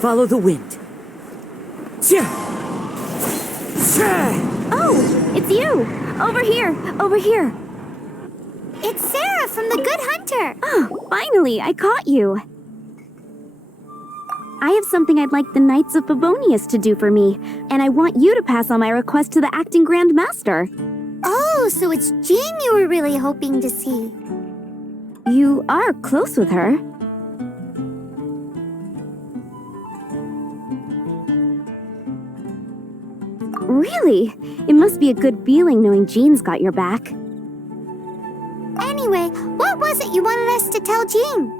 Follow the wind. Oh, it's you! Over here! Over here! It's Sarah from the Good Hunter! Oh, finally, I caught you! I have something I'd like the Knights of Favonius to do for me, and I want you to pass on my request to the acting Grand Master. Oh, so it's Jean you were really hoping to see. You are close with her. Really? It must be a good feeling knowing Jean's got your back. Anyway, what was it you wanted us to tell Jean?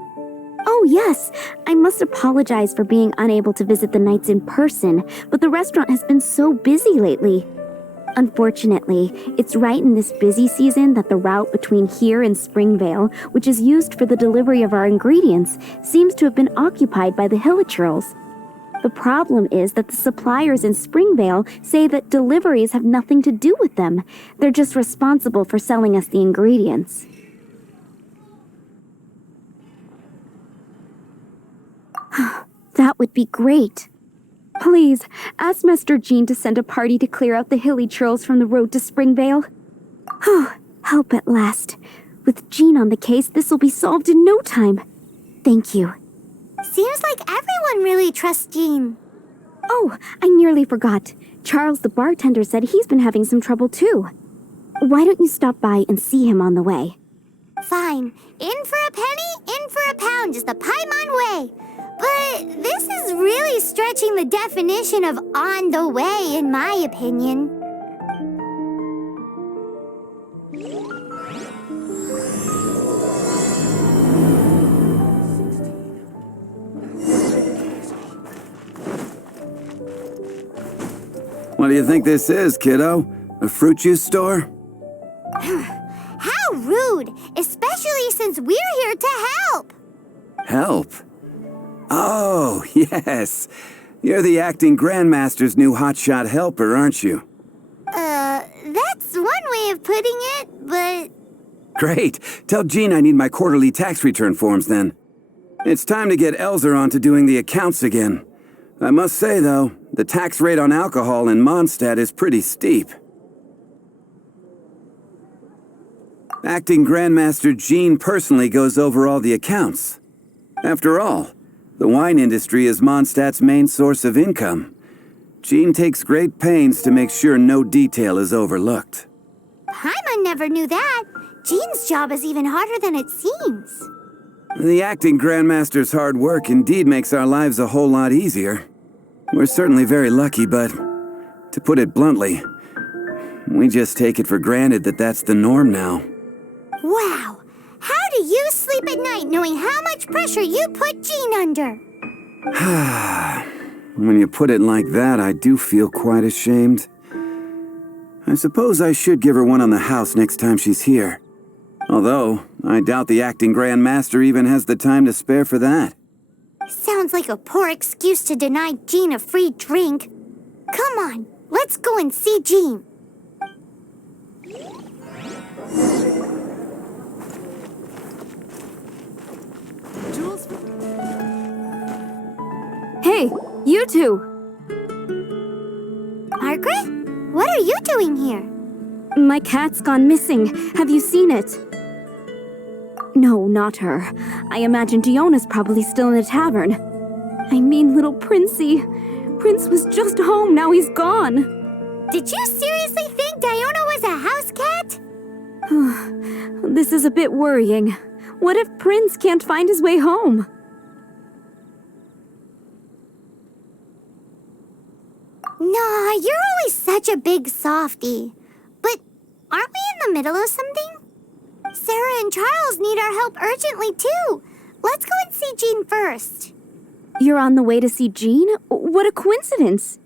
Oh yes, I must apologize for being unable to visit the Knights in person, but the restaurant has been so busy lately. Unfortunately, it's right in this busy season that the route between here and Springvale, which is used for the delivery of our ingredients, seems to have been occupied by the Hilichurls. The problem is that the suppliers in Springvale say that deliveries have nothing to do with them. They're just responsible for selling us the ingredients. That would be great. Please, ask Master Jean to send a party to clear out the Hilichurls from the road to Springvale. Help at last. With Jean on the case, this will be solved in no time. Thank you. Seems like everyone really trusts Jean. Oh, I nearly forgot. Charles the bartender said he's been having some trouble too. Why don't you stop by and see him on the way? Fine. In for a penny, in for a pound is the Paimon way. But this is really stretching the definition of on the way, in my opinion. What do you think this is, kiddo? A fruit juice store? How rude, especially since we're here to help. Help? Oh, yes. You're the acting Grandmaster's new hotshot helper, aren't you? That's one way of putting it, but... Great. Tell Jean I need my quarterly tax return forms then. It's time to get Elzer on to doing the accounts again. I must say, though, the tax rate on alcohol in Mondstadt is pretty steep. Acting Grandmaster Jean personally goes over all the accounts. After all, the wine industry is Mondstadt's main source of income. Jean takes great pains to make sure no detail is overlooked. Paimon never knew that. Jean's job is even harder than it seems. The acting Grandmaster's hard work indeed makes our lives a whole lot easier. We're certainly very lucky, but to put it bluntly, we just take it for granted that that's the norm now. Wow. How do you sleep at night knowing how much pressure you put Jean under? When you put it like that, I do feel quite ashamed. I suppose I should give her one on the house next time she's here. Although, I doubt the acting Grand Master even has the time to spare for that. Sounds like a poor excuse to deny Jean a free drink. Come on, let's go and see Jean. Hey, you two! Margaret? What are you doing here? My cat's gone missing. Have you seen it? No, not her. I imagine Diona's probably still in the tavern. I mean, little Princey. Prince was just home, now he's gone. Did you seriously think Diona was a house cat? This is a bit worrying. What if Prince can't find his way home? Nah, you're always such a big softie. But aren't we in the middle of something? Sarah and Charles need our help urgently, too. Let's go and see Jean first. You're on the way to see Jean? What a coincidence.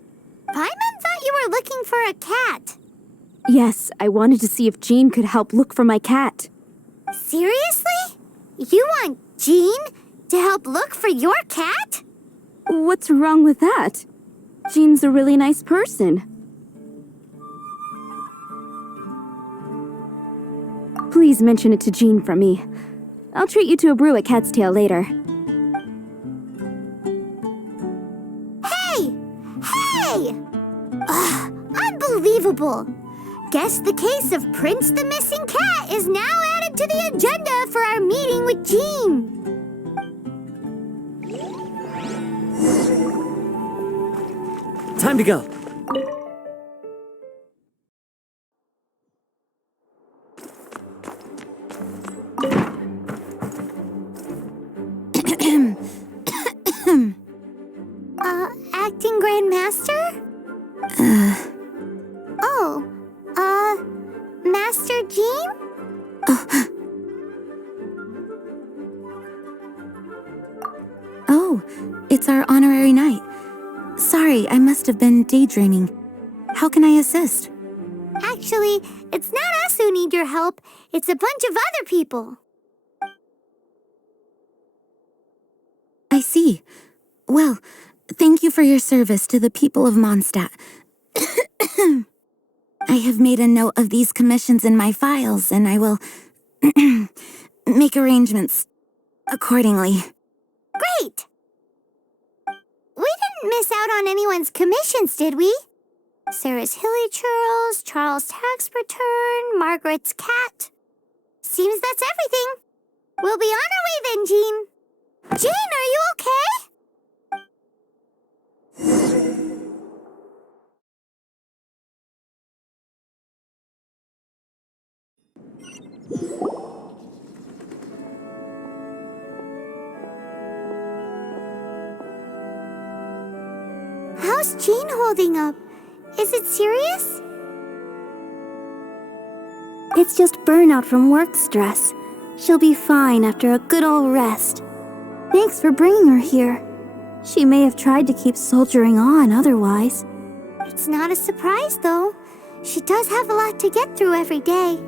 Paimon thought you were looking for a cat. Yes, I wanted to see if Jean could help look for my cat. Seriously? You want Jean to help look for your cat? What's wrong with that? Jean's a really nice person. Please mention it to Jean for me. I'll treat you to a brew at Cat's Tail later. Hey! Hey! Ugh, unbelievable! Guess the case of Prince the Missing Cat is now added to the agenda for our meeting with Jean. Time to go. Acting Grand Master? Oh, Master Jean? Oh, it's our honorary knight. Sorry, I must have been daydreaming. How can I assist? Actually, it's not us who need your help. It's a bunch of other people. I see. Well, thank you for your service to the people of Mondstadt. I have made a note of these commissions in my files, and I will make arrangements accordingly. Great! We didn't miss out on anyone's commissions, did we? Sarah's Hilly Churls, Charles' tax return, Margaret's cat. Seems that's everything. We'll be on our way then, Jean. Jean, are you okay? How's Jean holding up? Is it serious? It's just burnout from work stress. She'll be fine after a good old rest. Thanks for bringing her here. She may have tried to keep soldiering on otherwise. It's not a surprise, though. She does have a lot to get through every day.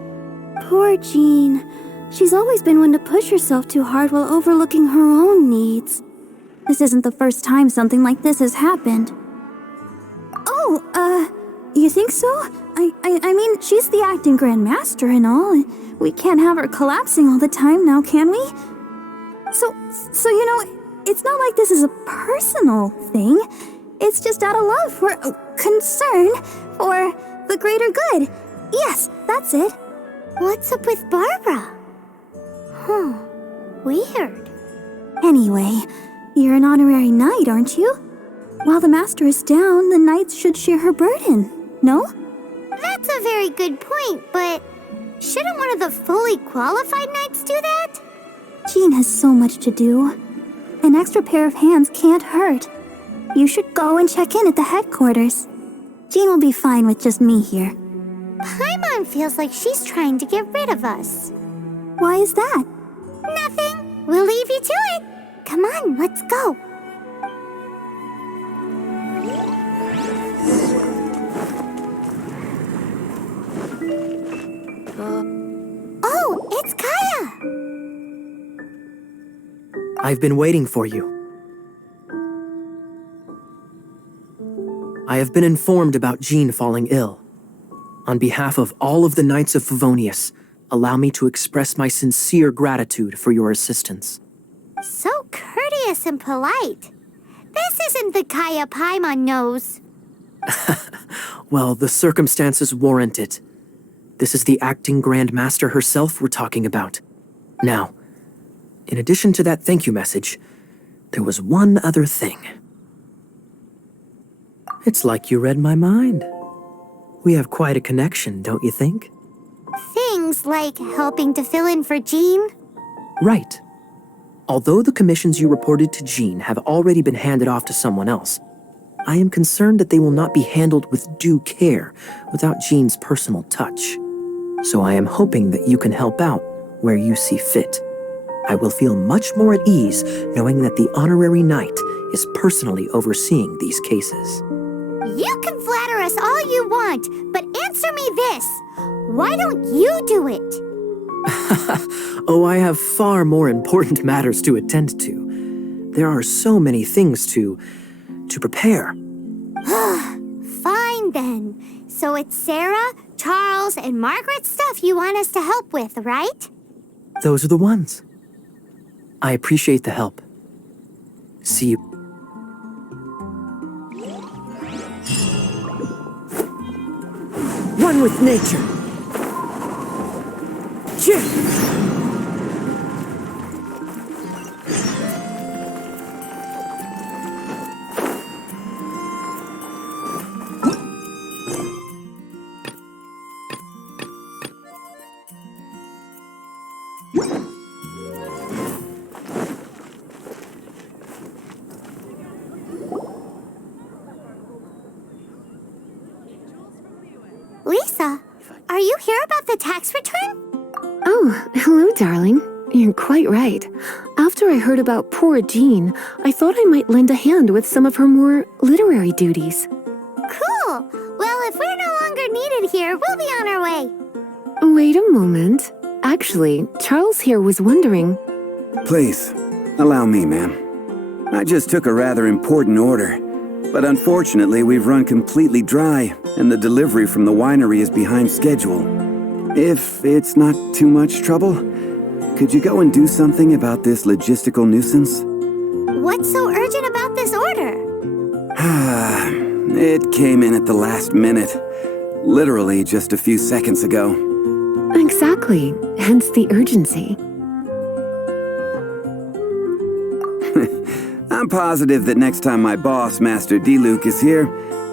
Poor Jean. She's always been one to push herself too hard while overlooking her own needs. This isn't the first time something like this has happened. Oh, you think so? I mean, she's the acting Grand Master and all. We can't have her collapsing all the time now, can we? So, you know, it's not like this is a personal thing. It's just out of love for, concern for the greater good. Yes, that's it. What's up with Barbara? Huh, weird. Anyway, you're an honorary knight, aren't you? While the master is down, the knights should share her burden, no? That's a very good point, but shouldn't one of the fully qualified knights do that? Jean has so much to do. An extra pair of hands can't hurt. You should go and check in at the headquarters. Jean will be fine with just me here. Paimon feels like she's trying to get rid of us. Why is that? Nothing. We'll leave you to it. Come on, let's go. Oh, it's Kaya! I've been waiting for you. I have been informed about Jean falling ill. On behalf of all of the Knights of Favonius, allow me to express my sincere gratitude for your assistance. So courteous and polite. This isn't the Kaya Paimon knows. Well, the circumstances warrant it. This is the acting Grand Master herself we're talking about. Now, in addition to that thank you message, there was one other thing. It's like you read my mind. We have quite a connection, don't you think? Things like helping to fill in for Jean? Right. Although the commissions you reported to Jean have already been handed off to someone else, I am concerned that they will not be handled with due care without Jean's personal touch. So I am hoping that you can help out where you see fit. I will feel much more at ease knowing that the honorary knight is personally overseeing these cases. You can flatter us all you want, but answer me this. Why don't you do it? Oh, I have far more important matters to attend to. There are so many things to prepare. Fine then. So it's Sarah, Charles, and Margaret's stuff you want us to help with, right? Those are the ones. I appreciate the help. See you. One with nature. Lisa, are you here about the tax return? Oh, hello, darling. You're quite right. After I heard about poor Jean, I thought I might lend a hand with some of her more literary duties. Cool. Well, if we're no longer needed here, we'll be on our way. Wait a moment. Actually, Charles here was wondering... Please, allow me, ma'am. I just took a rather important order. But unfortunately, we've run completely dry, and the delivery from the winery is behind schedule. If it's not too much trouble, could you go and do something about this logistical nuisance? What's so urgent about this order? It came in at the last minute. Literally just a few seconds ago. Exactly. Hence the urgency. I'm positive that next time my boss, Master D-Luke, is here,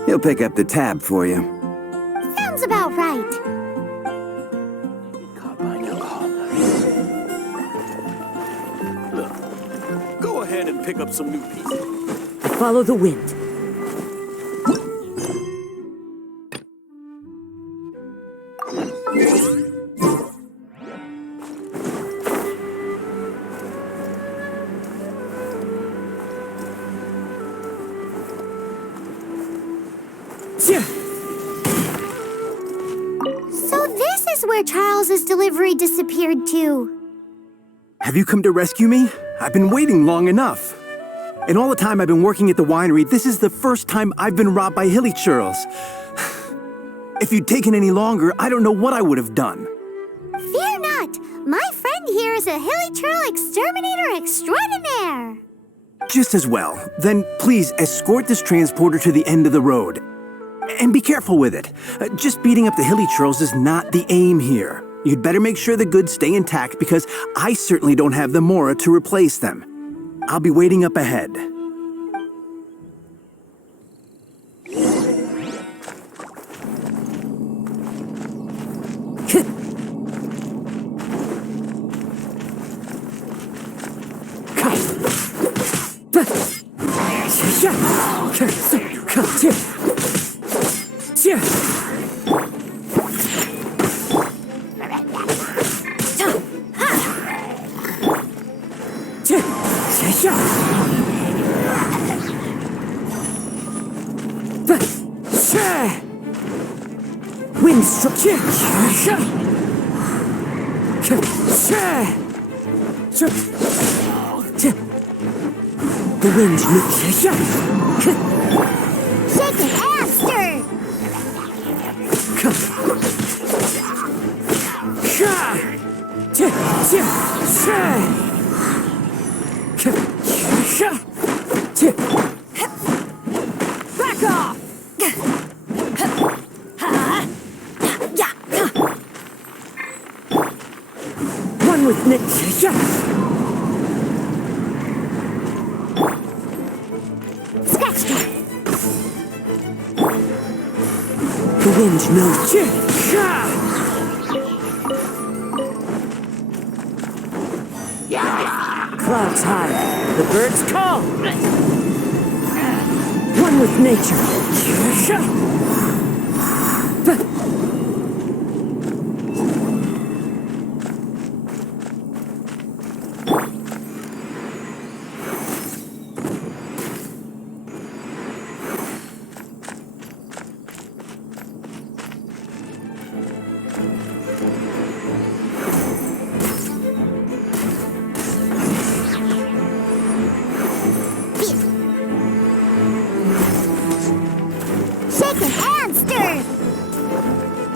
he'll pick up the tab for you. Sounds about right. Go ahead and pick up some new pieces. Follow the wind. So this is where Charles's delivery disappeared to. Have you come to rescue me? I've been waiting long enough. In all the time I've been working at the winery, this is the first time I've been robbed by hilly churls. If you'd taken any longer, I don't know what I would have done. Fear not. My friend here is a hilly churl exterminator extraordinaire. Just as well. Then please escort this transporter to the end of the road. And be careful with it. Just beating up the hilly churls is not the aim here. You'd better make sure the goods stay intact because I certainly don't have the mora to replace them. I'll be waiting up ahead. Wind struck. The wind moved. Shake it and stir. Back off! One with Nick. Scratch that. The wind knows. Clouds high. The birds call. One with nature. Shake it and stir.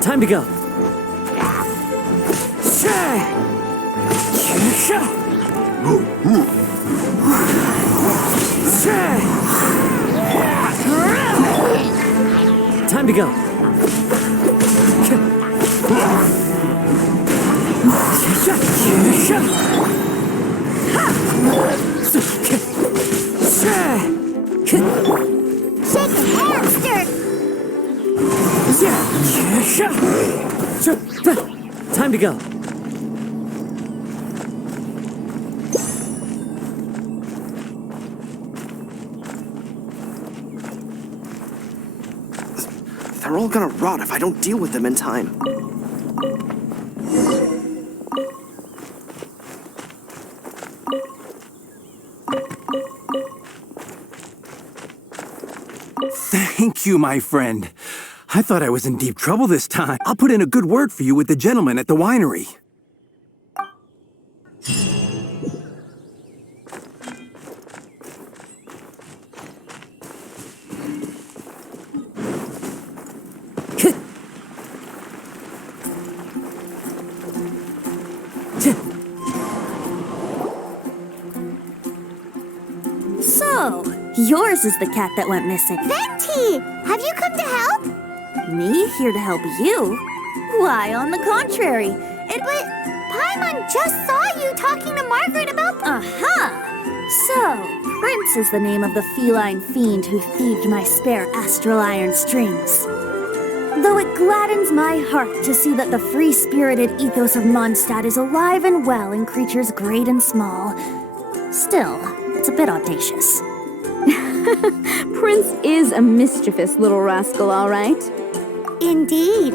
Time to go. Time to go. Shake a hamster! Time to go. They're all gonna rot if I don't deal with them in time. Thank you, my friend. I thought I was in deep trouble this time. I'll put in a good word for you with the gentleman at the winery. So, yours is the cat that went missing. Venti! Have you come to help? Me here to help you? Why, on the contrary. But Paimon just saw you talking to Margaret about the... So, Prince is the name of the feline fiend who thieved my spare astral iron strings. Though it gladdens my heart to see that the free-spirited ethos of Mondstadt is alive and well in creatures great and small, still, it's a bit audacious. Prince is a mischievous little rascal, all right. Indeed.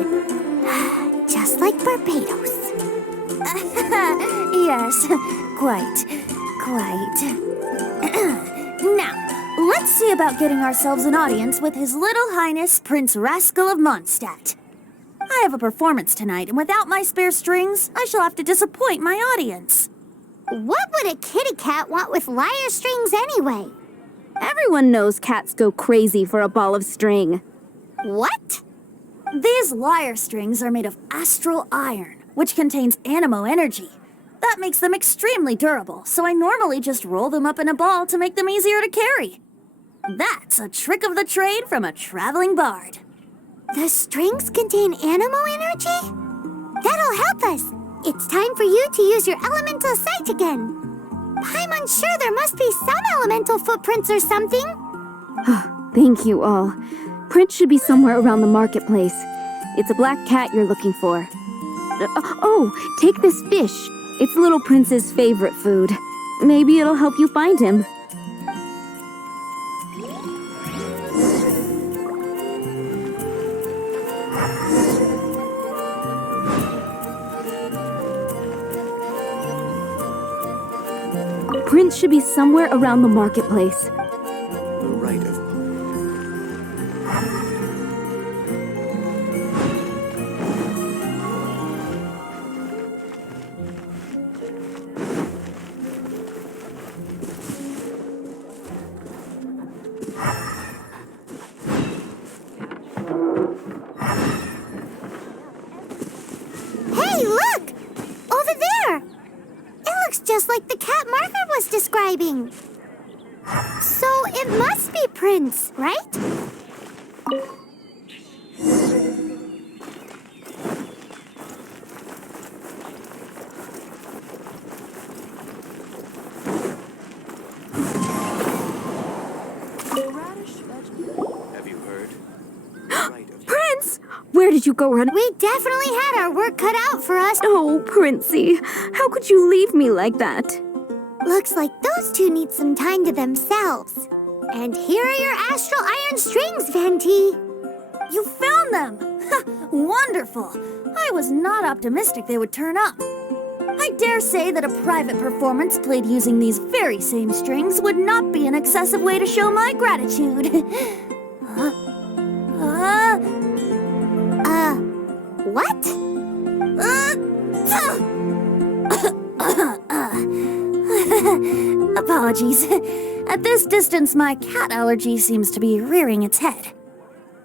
Just like Barbados. Yes, quite. Now, let's see about getting ourselves an audience with His Little Highness Prince Rascal of Mondstadt. I have a performance tonight, and without my spare strings, I shall have to disappoint my audience. What would a kitty cat want with lyre strings anyway? Everyone knows cats go crazy for a ball of string. What? These lyre strings are made of astral iron, which contains animo energy. That makes them extremely durable, so I normally just roll them up in a ball to make them easier to carry. That's a trick of the trade from a traveling bard. The strings contain animo energy? That'll help us. It's time for you to use your elemental sight again. I'm unsure there must be some elemental footprints or something. Thank you all. Prince should be somewhere around the marketplace. It's a black cat you're looking for. Take this fish. It's Little Prince's favorite food. Maybe it'll help you find him. Prince should be somewhere around the marketplace. The right of Hey, look! Over there! It looks just like the cat Margaret was describing. So it must be Prince, right? Have you heard? Prince! Where did you go running? We definitely had our work cut out for us. Oh, Princey, how could you leave me like that? Looks like those two need some time to themselves. And here are your astral iron strings, Venti. You found them! Wonderful! I was not optimistic they would turn up. I dare say that a private performance played using these very same strings would not be an excessive way to show my gratitude. What? Apologies. At this distance, my cat allergy seems to be rearing its head.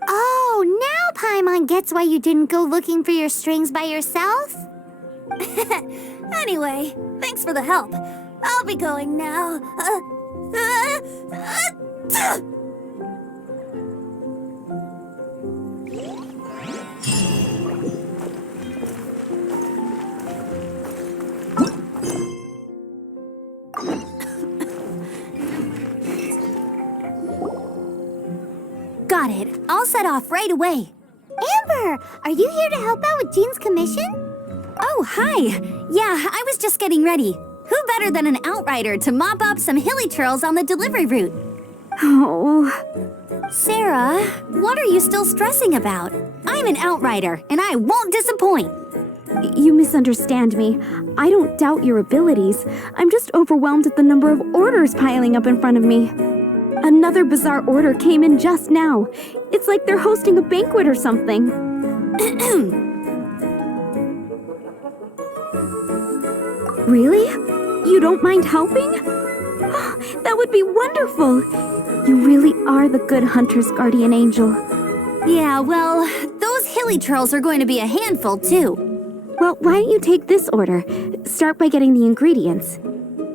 Oh, now Paimon gets why you didn't go looking for your strings by yourself? Anyway, thanks for the help. I'll be going now. Got it. I'll set off right away. Amber, are you here to help out with Jean's commission? Oh, hi. Yeah, I was just getting ready. Who better than an outrider to mop up some hilly trails on the delivery route? Oh, Sarah, what are you still stressing about? I'm an outrider, and I won't disappoint. you misunderstand me. I don't doubt your abilities. I'm just overwhelmed at the number of orders piling up in front of me. Another bizarre order came in just now. It's like they're hosting a banquet or something. Really? You don't mind helping? That would be wonderful. You really are the good hunter's guardian angel. Yeah, well, those hilly trails are going to be a handful, too. Well, why don't you take this order? Start by getting the ingredients.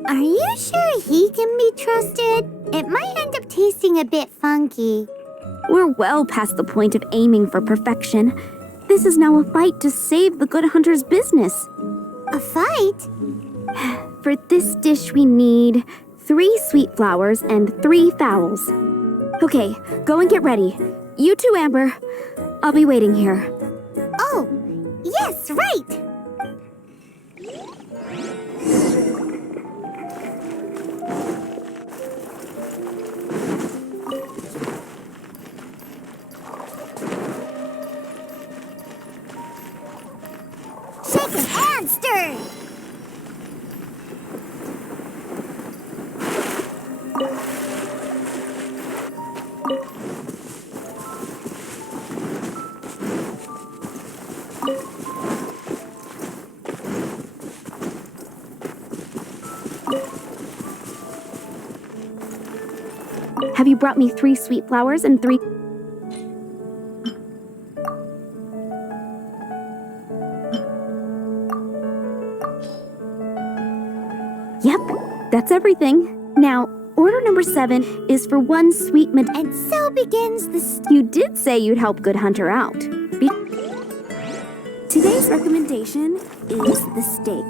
Are you sure he can be trusted? It might end up tasting a bit funky. We're well past the point of aiming for perfection. This is now a fight to save the good hunter's business. A fight? For this dish, we need 3 sweet flowers and 3 fowls. Okay, go and get ready. You too, Amber. I'll be waiting here. Oh, yes, right! Shaken and stirred! Have you brought me 3 sweet flowers and 3... Yep, that's everything. Now, order number 7 is for 1 sweet And so begins the You did say you'd help Good Hunter out. Today's recommendation is the steak.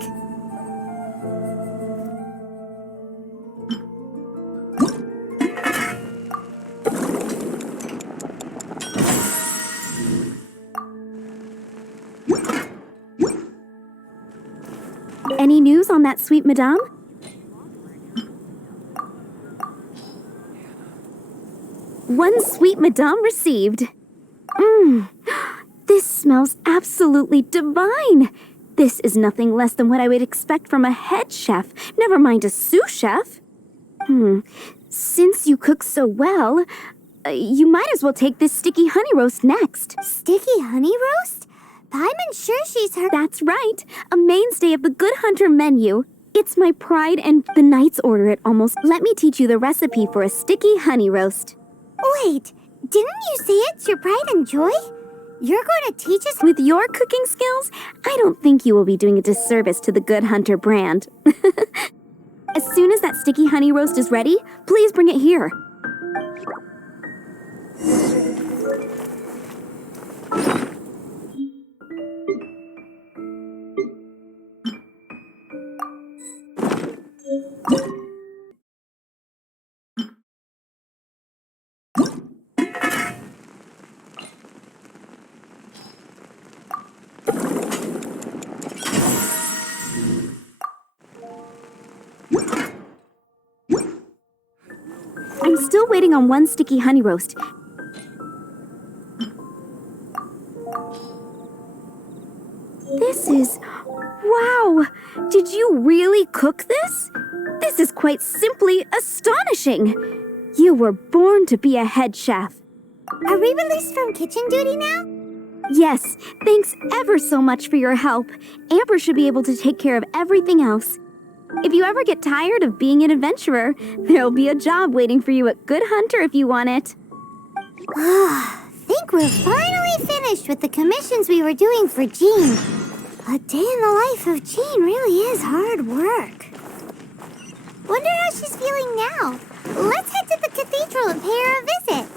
Any news on that sweet madame? One sweet madame received. This smells absolutely divine. This is nothing less than what I would expect from a head chef, never mind a sous chef. Since you cook so well, you might as well take this sticky honey roast next. sticky honey roast? Paimon's sure she's heard. That's right, a mainstay of the Good Hunter menu. It's my pride and the knights order it almost. Let me teach you the recipe for a sticky honey roast. Wait, didn't you say it's your pride and joy? You're going to teach us? With your cooking skills, I don't think you will be doing a disservice to the Good Hunter brand. As soon as that sticky honey roast is ready, please bring it here. I'm still waiting on 1 sticky honey roast. This is... Wow! Did you really cook this? This is quite simply astonishing! You were born to be a head chef. Are we released from kitchen duty now? Yes, thanks ever so much for your help. Amber should be able to take care of everything else. If you ever get tired of being an adventurer, there'll be a job waiting for you at Good Hunter if you want it. Think we're finally finished with the commissions we were doing for Jean. A day in the life of Jean really is hard work. Wonder how she's feeling now. Let's head to the cathedral and pay her a visit.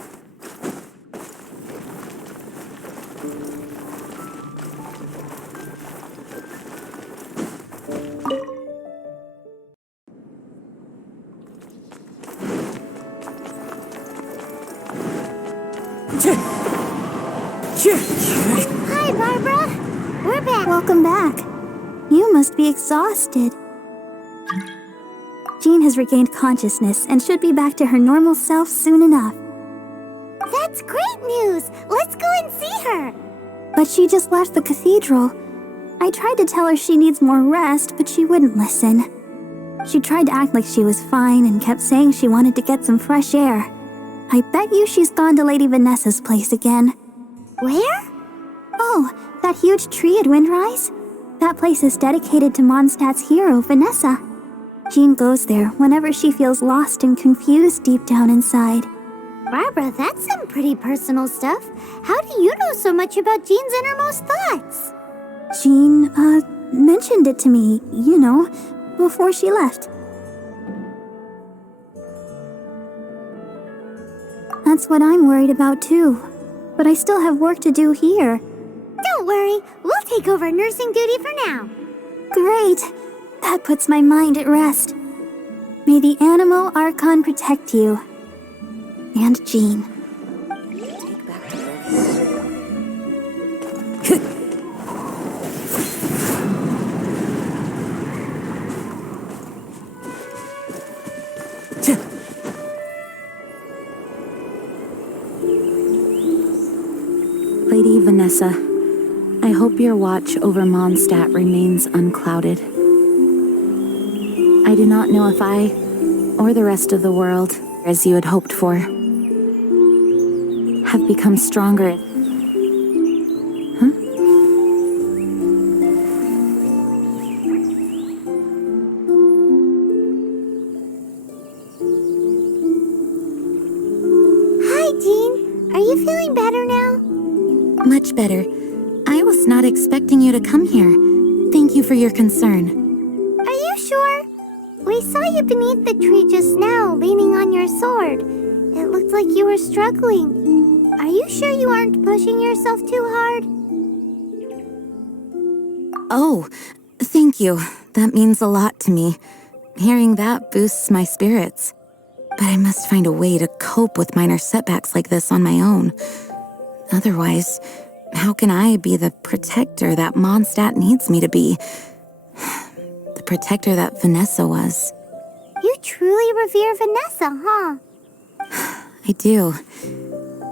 Hi, Barbara. We're back. Welcome back. You must be exhausted. Jean has regained consciousness and should be back to her normal self soon enough. That's great news. Let's go and see her. But she just left the cathedral. I tried to tell her she needs more rest, but she wouldn't listen. She tried to act like she was fine and kept saying she wanted to get some fresh air. I bet you she's gone to Lady Vanessa's place again. Where? Oh, that huge tree at Windrise? That place is dedicated to Mondstadt's hero, Vanessa. Jean goes there whenever she feels lost and confused deep down inside. Barbara, that's some pretty personal stuff. How do you know so much about Jean's innermost thoughts? Jean, mentioned it to me, before she left. That's what I'm worried about too. But I still have work to do here. Don't worry, we'll take over nursing duty for now. Great! That puts my mind at rest. May the Animo Archon protect you. And Jean. Take back to Earth. Lady Vanessa, I hope your watch over Mondstadt remains unclouded. I do not know if I, or the rest of the world, as you had hoped for, have become stronger. Hi, Jean. Are you feeling better now? Much better. I was not expecting you to come here. Thank you for your concern. Are you sure? We saw you beneath the tree just now, leaning on your sword. It looked like you were struggling. Are you sure you aren't pushing yourself too hard? Oh, thank you. That means a lot to me. Hearing that boosts my spirits. But I must find a way to cope with minor setbacks like this on my own. Otherwise, how can I be the protector that Mondstadt needs me to be? The protector that Vanessa was. You truly revere Vanessa, huh? I do.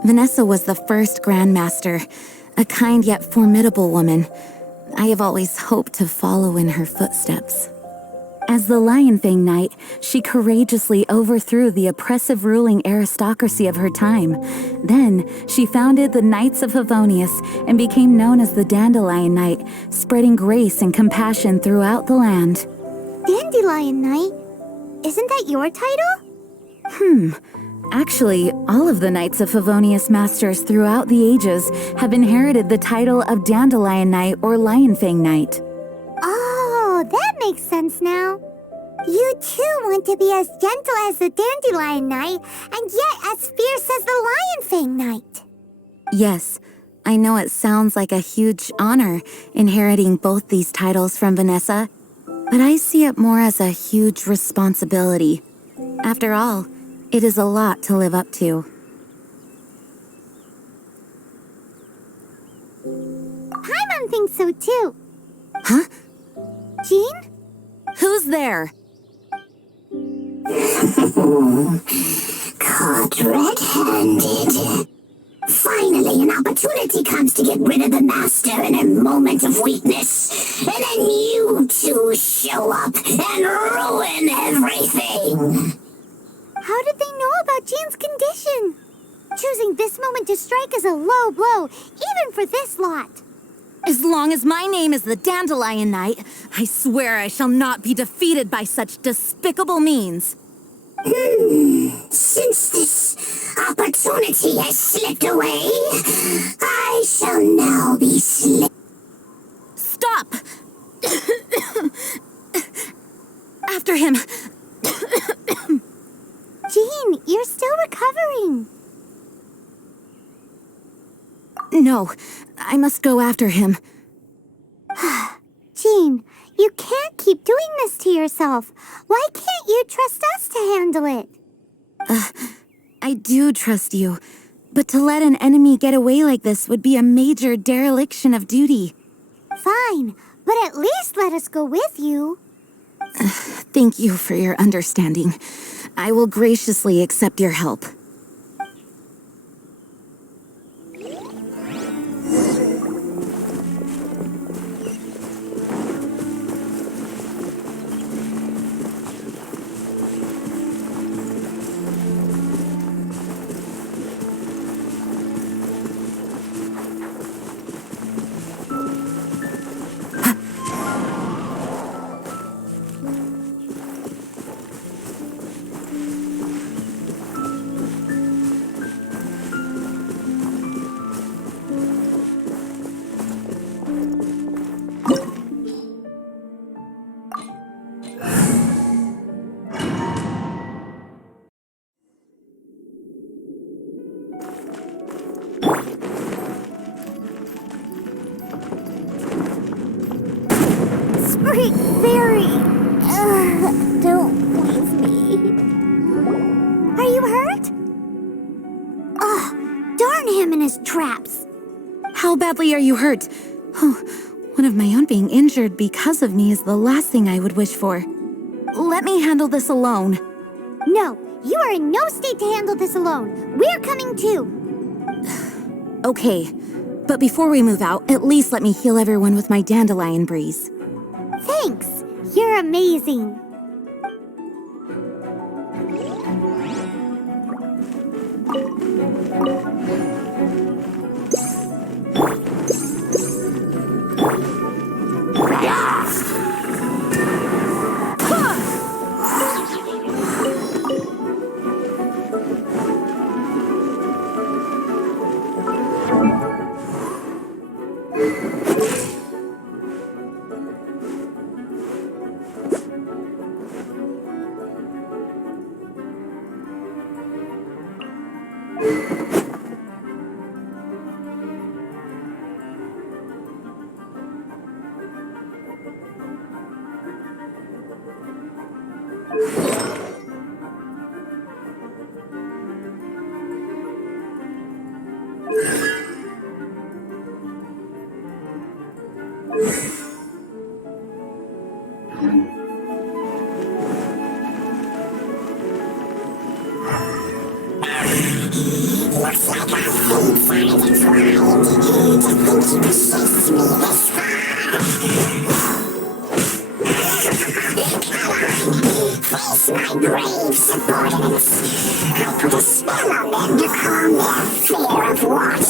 Vanessa was the first Grandmaster, a kind yet formidable woman. I have always hoped to follow in her footsteps. As the Lion Fang Knight, she courageously overthrew the oppressive ruling aristocracy of her time. Then, she founded the Knights of Favonius and became known as the Dandelion Knight, spreading grace and compassion throughout the land. Dandelion Knight? Isn't that your title? Actually, all of the Knights of Favonius Masters throughout the ages have inherited the title of Dandelion Knight or Lion Fang Knight. Oh, that makes sense now. You too want to be as gentle as the Dandelion Knight, and yet as fierce as the Lion Fang Knight. Yes, I know it sounds like a huge honor inheriting both these titles from Vanessa, but I see it more as a huge responsibility. After all, it is a lot to live up to. Paimon thinks so too. Huh? Jean? Who's there? Caught red-handed. Finally, an opportunity comes to get rid of the master in a moment of weakness. And then you two show up and ruin everything. How did they know about Jean's condition? Choosing this moment to strike is a low blow, even for this lot. As long as my name is the Dandelion Knight, I swear I shall not be defeated by such despicable means. Since this opportunity has slipped away, I shall now be Stop! After him! No, I must go after him. Jean, you can't keep doing this to yourself. Why can't you trust us to handle it? I do trust you, but to let an enemy get away like this would be a major dereliction of duty. Fine, but at least let us go with you. Thank you for your understanding. I will graciously accept your help. Spring Fairy! Don't leave me. Are you hurt? Ugh, darn him and his traps. How badly are you hurt? Oh, one of my own being injured because of me is the last thing I would wish for. Let me handle this alone. No, you are in no state to handle this alone. We're coming too. Okay, but before we move out, at least let me heal everyone with my dandelion breeze. Thanks. You're amazing. Looks like our fate finally declined. To think you chased me this far. Face my brave subordinates. I put a spell on them to calm their fear of water.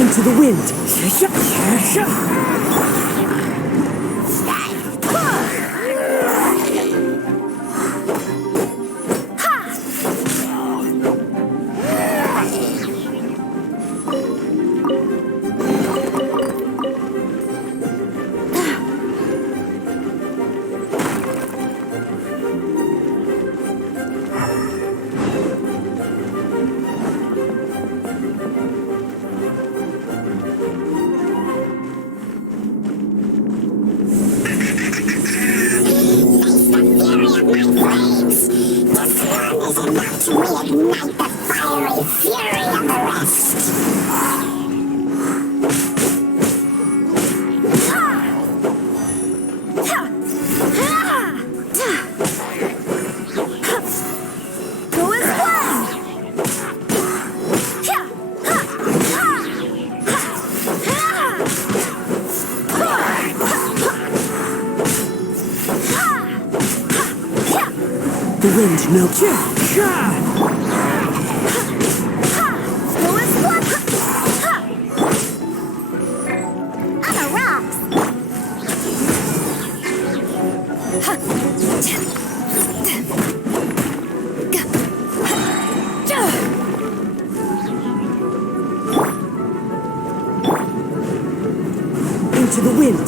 Into the wind! Reignite the fiery fury of the rest. Go as planned! The wind, no. On the rocks! Into the wind.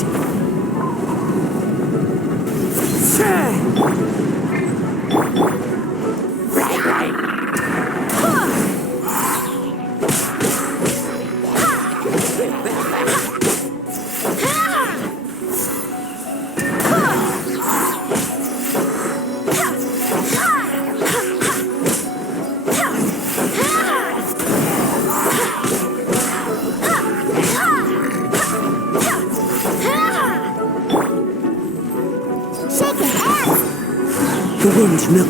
wind milk.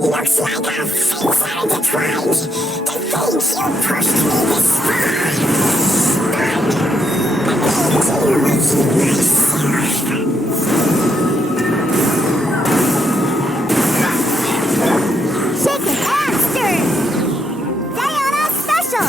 Looks like our fates are intertwined. To think you pushed me this far. Shake it, hamster! Diana special!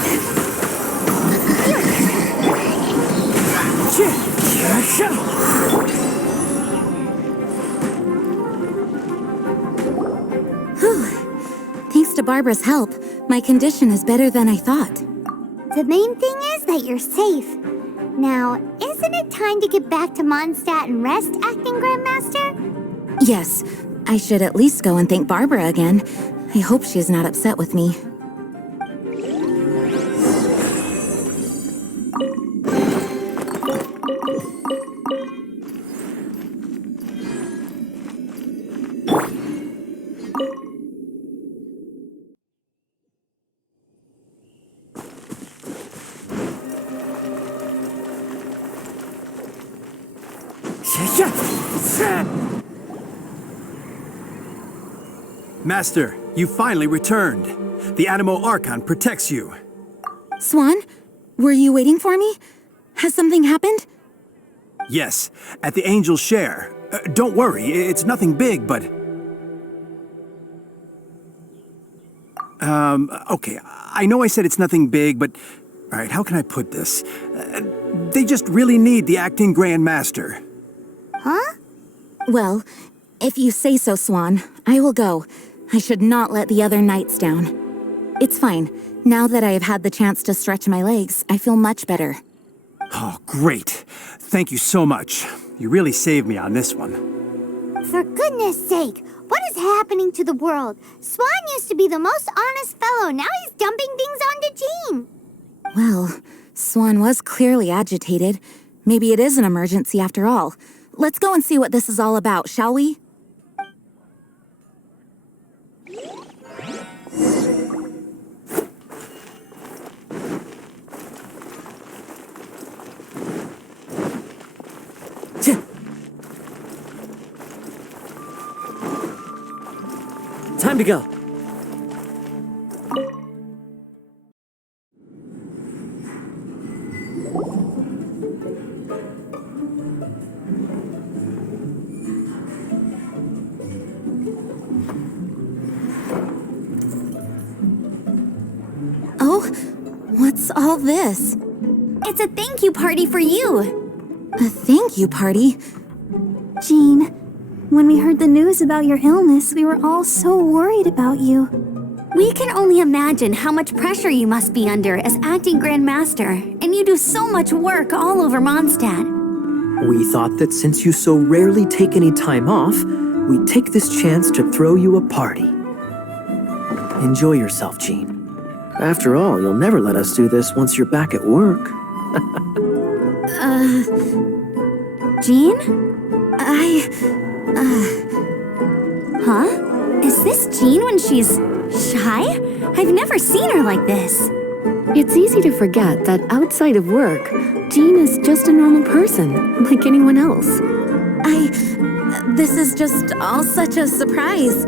Thanks to Barbara's help, my condition is better than I thought. The main thing is that you're safe. Now, isn't it time to get back to Mondstadt and rest, Acting Grandmaster? Yes, I should at least go and thank Barbara again. I hope she's not upset with me. Master, you finally returned. The Animo Archon protects you. Swan, were you waiting for me? Has something happened? Yes, at the Angel's Share. Don't worry, it's nothing big, but... Okay, I know I said it's nothing big, but... Alright, how can I put this? They just really need the Acting Grand Master. Huh? Well, if you say so, Swan, I will go. I should not let the other knights down. It's fine. Now that I have had the chance to stretch my legs, I feel much better. Oh, great. Thank you so much. You really saved me on this one. For goodness sake, what is happening to the world? Swan used to be the most honest fellow. Now he's dumping things onto Jean. Well, Swan was clearly agitated. Maybe it is an emergency after all. Let's go and see what this is all about, shall we? Time to go. Oh, what's all this? It's a thank you party for you. A thank you party? Jean, when we heard the news about your illness, we were all so worried about you. We can only imagine how much pressure you must be under as acting Grand Master, and you do so much work all over Mondstadt. We thought that since you so rarely take any time off, we'd take this chance to throw you a party. Enjoy yourself, Jean. After all, you'll never let us do this once you're back at work. Jean? Huh? Is this Jean when she's shy? I've never seen her like this. It's easy to forget that outside of work, Jean is just a normal person, like anyone else. This is just all such a surprise.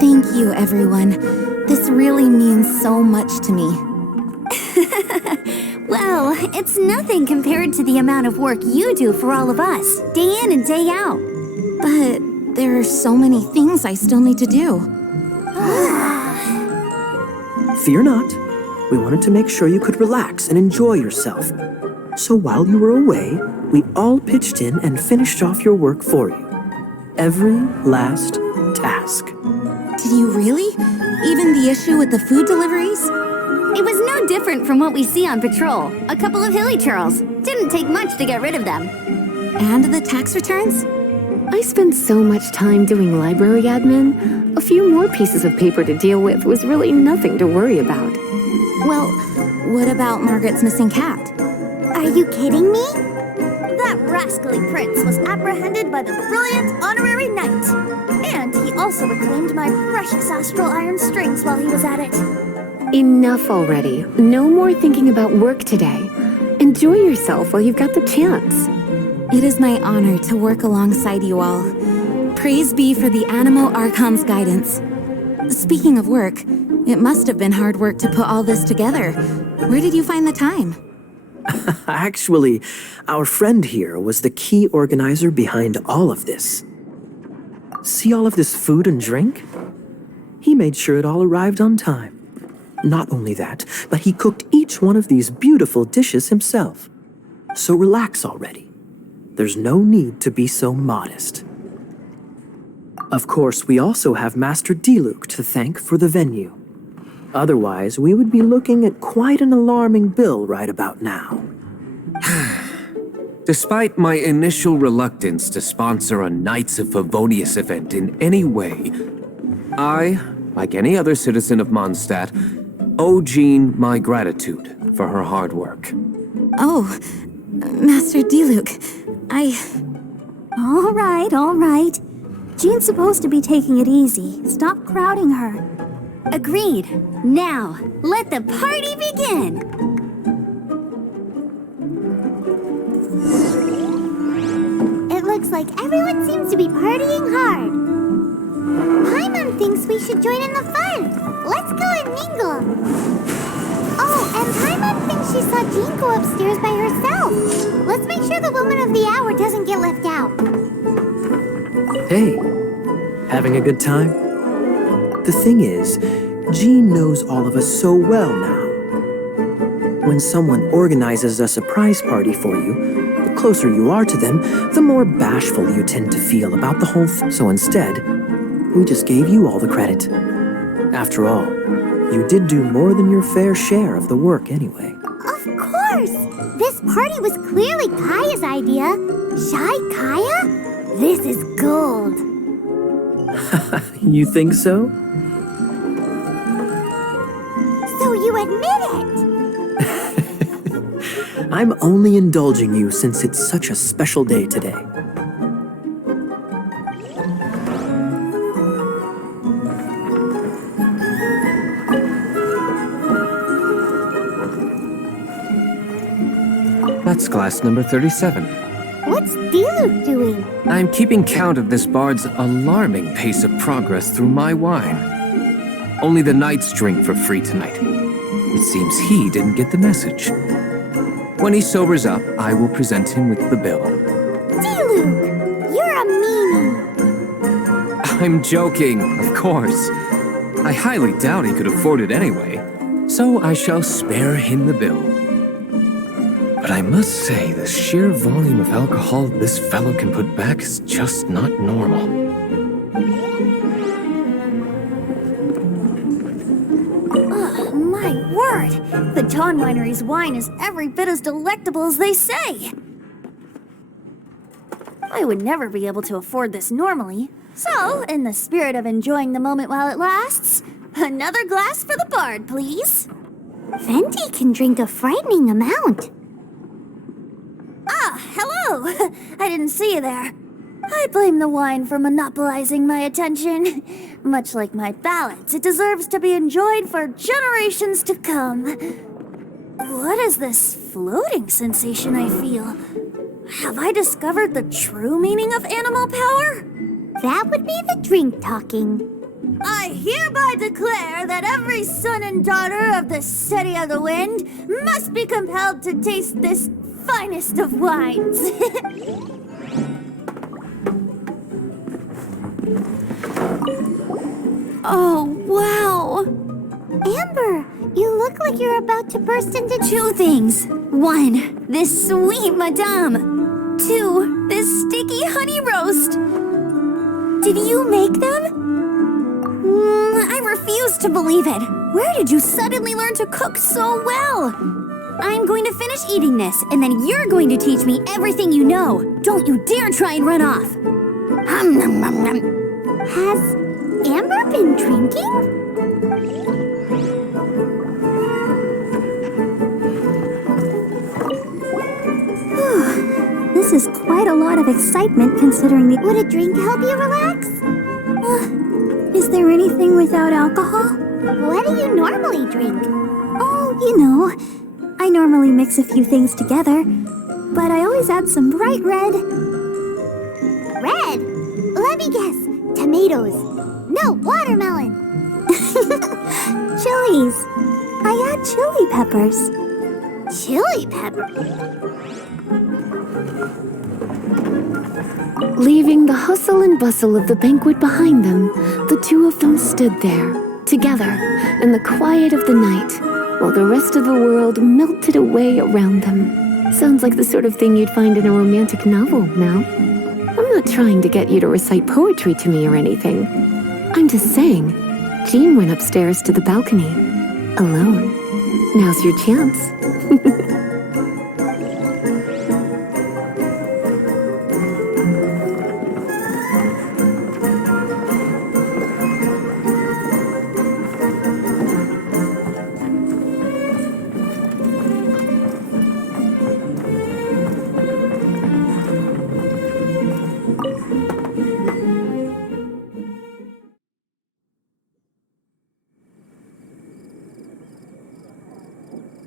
Thank you, everyone. This really means so much to me. Well, it's nothing compared to the amount of work you do for all of us, day in and day out. But there are so many things I still need to do. Fear not. We wanted to make sure you could relax and enjoy yourself. So while you were away, we all pitched in and finished off your work for you. Every last task. Did you really? Even the issue with the food deliveries? It was no different from what we see on patrol. A couple of hilly churls. Didn't take much to get rid of them. And the tax returns? I spent so much time doing library admin. A few more pieces of paper to deal with was really nothing to worry about. Well, what about Margaret's missing cat? Are you kidding me? That rascally prince was apprehended by the brilliant honorary knight. And he also reclaimed my precious astral iron strings while he was at it. Enough already. No more thinking about work today. Enjoy yourself while you've got the chance. It is my honor to work alongside you all. Praise be for the Animo Archon's guidance. Speaking of work, it must have been hard work to put all this together. Where did you find the time? Actually, our friend here was the key organizer behind all of this. See all of this food and drink? He made sure it all arrived on time. Not only that, but he cooked each one of these beautiful dishes himself. So relax already. There's no need to be so modest. Of course, we also have Master Diluc to thank for the venue. Otherwise, we would be looking at quite an alarming bill right about now. Despite my initial reluctance to sponsor a Knights of Favonius event in any way, I, like any other citizen of Mondstadt, owe Jean my gratitude for her hard work. Oh, Master Diluc, All right. Jean's supposed to be taking it easy. Stop crowding her. Agreed. Now, let the party begin! It looks like everyone seems to be partying hard. Paimon thinks we should join in the fun. Let's go and mingle. Oh, and Paimon thinks she saw Jean go upstairs by herself. Let's make sure the woman of the hour doesn't get left out. Hey, having a good time? The thing is, Jean knows all of us so well now. When someone organizes a surprise party for you, the closer you are to them, the more bashful you tend to feel about the whole thing. So instead, we just gave you all the credit. After all, you did do more than your fair share of the work anyway. Of course! This party was clearly Kaya's idea. Shy Kaya? This is gold. You think so? So you admit it? I'm only indulging you since it's such a special day today. That's class number 37. What's Diluc doing? I'm keeping count of this bard's alarming pace of progress through my wine. Only the knights drink for free tonight. It seems he didn't get the message. When he sobers up, I will present him with the bill. Diluc, you're a meanie. I'm joking, of course. I highly doubt he could afford it anyway, so I shall spare him the bill. But I must say, the sheer volume of alcohol this fellow can put back is just not normal. Oh, my word! The Dawn Winery's wine is every bit as delectable as they say! I would never be able to afford this normally. So, in the spirit of enjoying the moment while it lasts, another glass for the bard, please. Venti can drink a frightening amount. Ah, hello! I didn't see you there. I blame the wine for monopolizing my attention. Much like my ballads, it deserves to be enjoyed for generations to come. What is this floating sensation I feel? Have I discovered the true meaning of animal power? That would be the drink talking. I hereby declare that every son and daughter of the City of the Wind must be compelled to taste this finest of wines. Oh, wow! Amber, you look like you're about to burst into Two things. One, this sweet madame. Two, this sticky honey roast. Did you make them? I refuse to believe it. Where did you suddenly learn to cook so well? I'm going to finish eating this, and then you're going to teach me everything you know. Don't you dare try and run off. Has Amber been drinking? This is quite a lot of excitement considering the... Would a drink help you relax? Is there anything without alcohol? What do you normally drink? Oh, you know, I normally mix a few things together, but I always add some bright red. Red? Let me guess. Tomatoes. No, watermelon. Chilies. I add chili peppers. Chili pepper? Leaving the hustle and bustle of the banquet behind them, the two of them stood there, together, in the quiet of the night, while the rest of the world melted away around them. Sounds like the sort of thing you'd find in a romantic novel, now. I'm not trying to get you to recite poetry to me or anything. I'm just saying, Jean went upstairs to the balcony, alone. Now's your chance.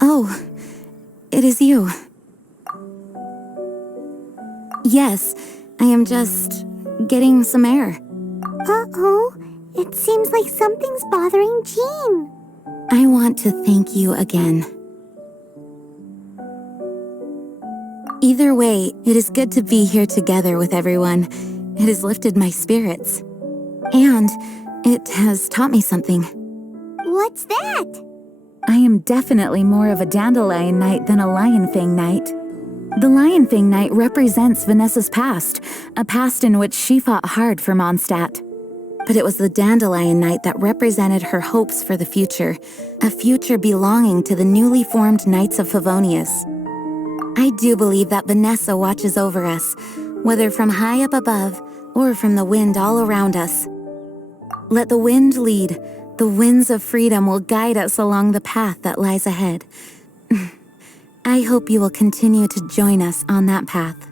Oh, it is you. Yes, I am just getting some air. Uh-oh. It seems like something's bothering Jean. I want to thank you again. Either way, it is good to be here together with everyone. It has lifted my spirits. And it has taught me something. What's that? I am definitely more of a Dandelion Knight than a Lion Fang Knight. The Lion Fang Knight represents Vanessa's past, a past in which she fought hard for Mondstadt. But it was the Dandelion Knight that represented her hopes for the future, a future belonging to the newly formed Knights of Favonius. I do believe that Vanessa watches over us, whether from high up above or from the wind all around us. Let the wind lead. The winds of freedom will guide us along the path that lies ahead. I hope you will continue to join us on that path.